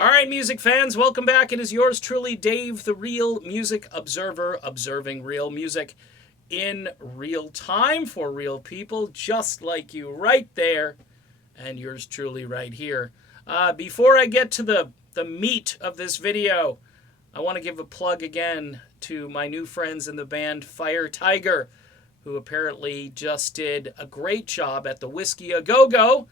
All right, music fans, welcome back. It is yours truly, Dave, the Real Music Observer, observing real music in real time for real people, just like you right there, and yours truly right here. Before I get to the meat of this video, I want to give a plug again to my new friends in the band Fire Tiger, who apparently just did a great job at the Whiskey A Go Go.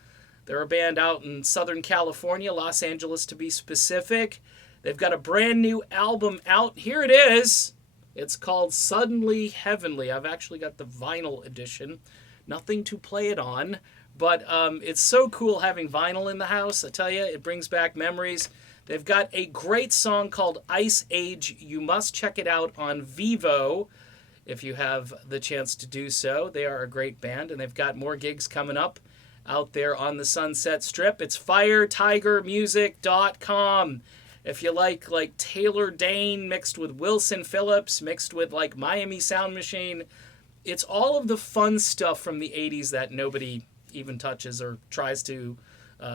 They're a band out in Southern California, Los Angeles to be specific. They've got a brand new album out. Here it is. It's called Suddenly Heavenly. I've actually got the vinyl edition. Nothing to play it on, but it's so cool having vinyl in the house. I tell you, it brings back memories. They've got a great song called Ice Age. You must check it out on Vivo if you have the chance to do so. They are a great band, and they've got more gigs coming up out there on the Sunset Strip. It's firetigermusic.com. If you like Taylor Dane mixed with Wilson Phillips, mixed with like Miami Sound Machine, it's all of the fun stuff from the 80s that nobody even touches or tries to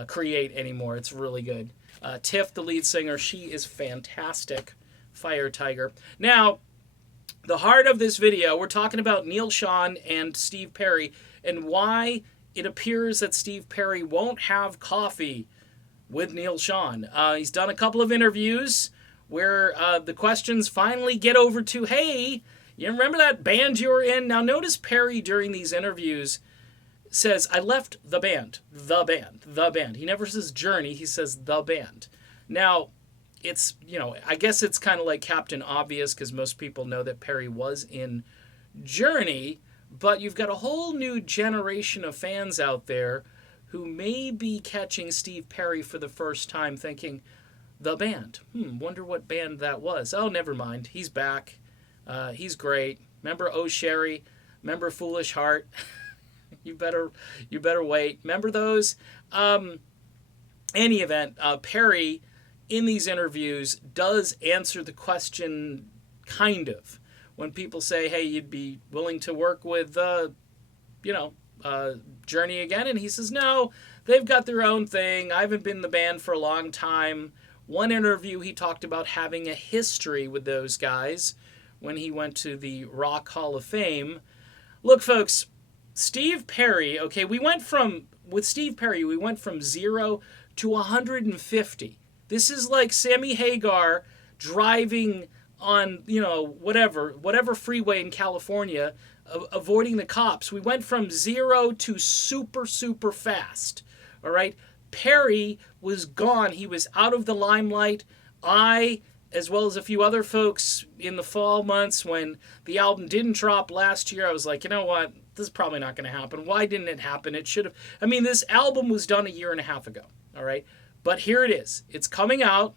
create anymore. It's really good. Tiff, the lead singer, she is fantastic. Fire Tiger. Now, the heart of this video, we're talking about Neal, Schon, and Steve Perry, and why it appears that Steve Perry won't have coffee with Neal Schon. He's done a couple of interviews where the questions finally get over to, hey, you remember that band you were in? Now notice Perry during these interviews says, I left the band. He never says Journey, he says the band. Now, it's, I guess it's kind of like Captain Obvious because most people know that Perry was in Journey, but you've got a whole new generation of fans out there who may be catching Steve Perry for the first time thinking, the band. Wonder what band that was. Oh, never mind. He's back. He's great. Remember Oh Sherry? Remember Foolish Heart? You better wait. Remember those? Any event, Perry in these interviews does answer the question kind of. When people say, hey, you'd be willing to work with, Journey again? And he says, no, they've got their own thing. I haven't been in the band for a long time. One interview, he talked about having a history with those guys when he went to the Rock Hall of Fame. Look, folks, Steve Perry, okay, with Steve Perry, we went from 0 to 150. This is like Sammy Hagar driving on, whatever freeway in California, avoiding the cops. We went from 0 to super, super fast. All right? Perry was gone. He was out of the limelight. I, as well as a few other folks in the fall months when the album didn't drop last year, I was like, you know what? This is probably not going to happen. Why didn't it happen? It should have. This album was done a year and a half ago. All right? But here it is. It's coming out.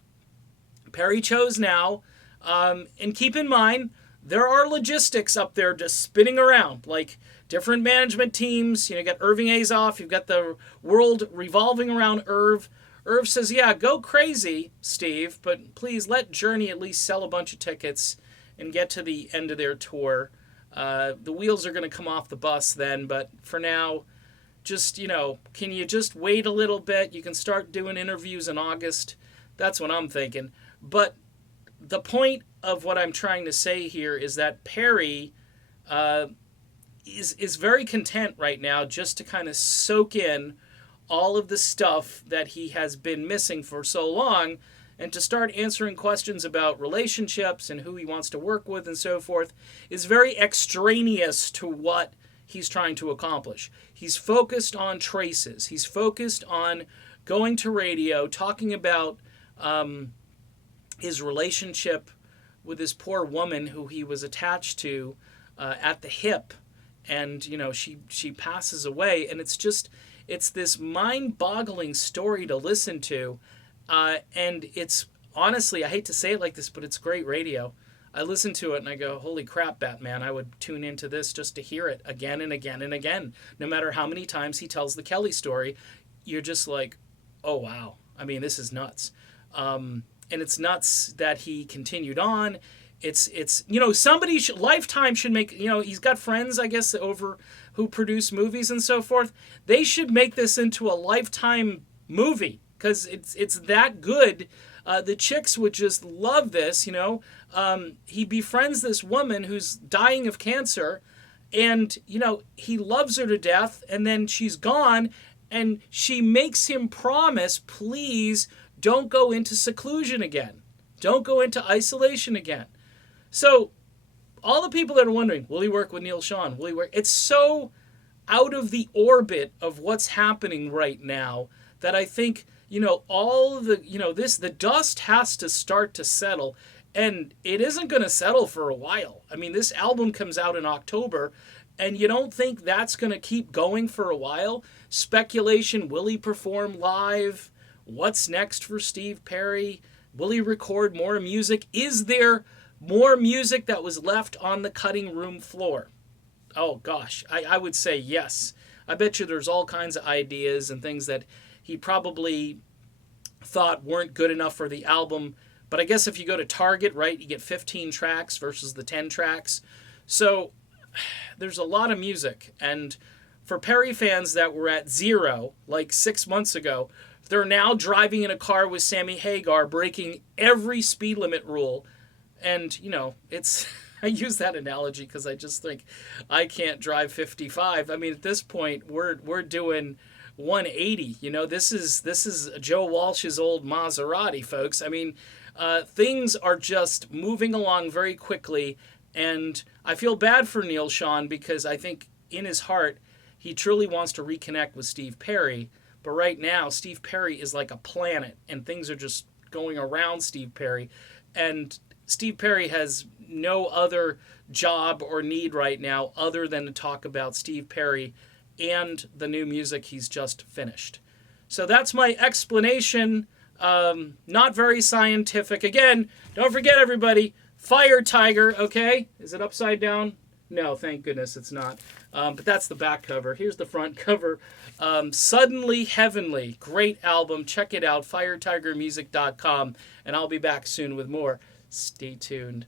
Perry chose now. And keep in mind, there are logistics up there just spinning around, like different management teams. You got Irving Azoff, you've got the world revolving around Irv. Irv says, yeah, go crazy, Steve, but please let Journey at least sell a bunch of tickets and get to the end of their tour. The wheels are going to come off the bus then, but for now, just, can you just wait a little bit? You can start doing interviews in August. That's what I'm thinking. But the point of what I'm trying to say here is that Perry is very content right now just to kind of soak in all of the stuff that he has been missing for so long and to start answering questions about relationships and who he wants to work with and so forth is very extraneous to what he's trying to accomplish. He's focused on traces. He's focused on going to radio, talking about his relationship with this poor woman who he was attached to at the hip, and she passes away, and it's this mind-boggling story to listen to, and it's honestly, I hate to say it like this, but it's great radio. I listen to it and I go, holy crap, Batman, I would tune into this just to hear it again and again and again. No matter how many times he tells the Kelly story, you're just like, oh wow, this is nuts. And it's nuts that he continued on. It's somebody Lifetime should make, he's got friends, I guess, over who produce movies and so forth. They should make this into a Lifetime movie. because it's that good. The chicks would just love this, you know. He befriends this woman who's dying of cancer, and you know he loves her to death, and then she's gone, and she makes him promise, please don't go into seclusion again, don't go into isolation again. So all the people that are wondering, will he work with Neal Schon? Will he work? It's so out of the orbit of what's happening right now that I think, you know, all the, you know, the dust has to start to settle, and it isn't going to settle for a while. I mean, this album comes out in October, and you don't think that's going to keep going for a while? Speculation, will he perform live? What's next for Steve Perry? Will he record more music? Is there more music that was left on the cutting room floor? Oh gosh, I would say yes. I bet you there's all kinds of ideas and things that he probably thought weren't good enough for the album. But I guess if you go to Target, right, you get 15 tracks versus the 10 tracks. So there's a lot of music. And for Perry fans that were at zero, like 6 months ago, they're now driving in a car with Sammy Hagar, breaking every speed limit rule. And, you know, it's... I use that analogy because I just think I can't drive 55. I mean, at this point, we're doing 180. You know, this is Joe Walsh's old Maserati, folks. I mean, things are just moving along very quickly, and I feel bad for Neal Schon because I think in his heart he truly wants to reconnect with Steve Perry. But right now, Steve Perry is like a planet, and things are just going around Steve Perry, and Steve Perry has no other job or need right now other than to talk about Steve Perry and the new music he's just finished. So that's my explanation. Not very scientific. Again, don't forget, everybody, Fire Tiger, okay? Is it upside down? No, thank goodness it's not. But that's the back cover. Here's the front cover. Suddenly Heavenly. Great album. Check it out. FireTigerMusic.com. And I'll be back soon with more. Stay tuned.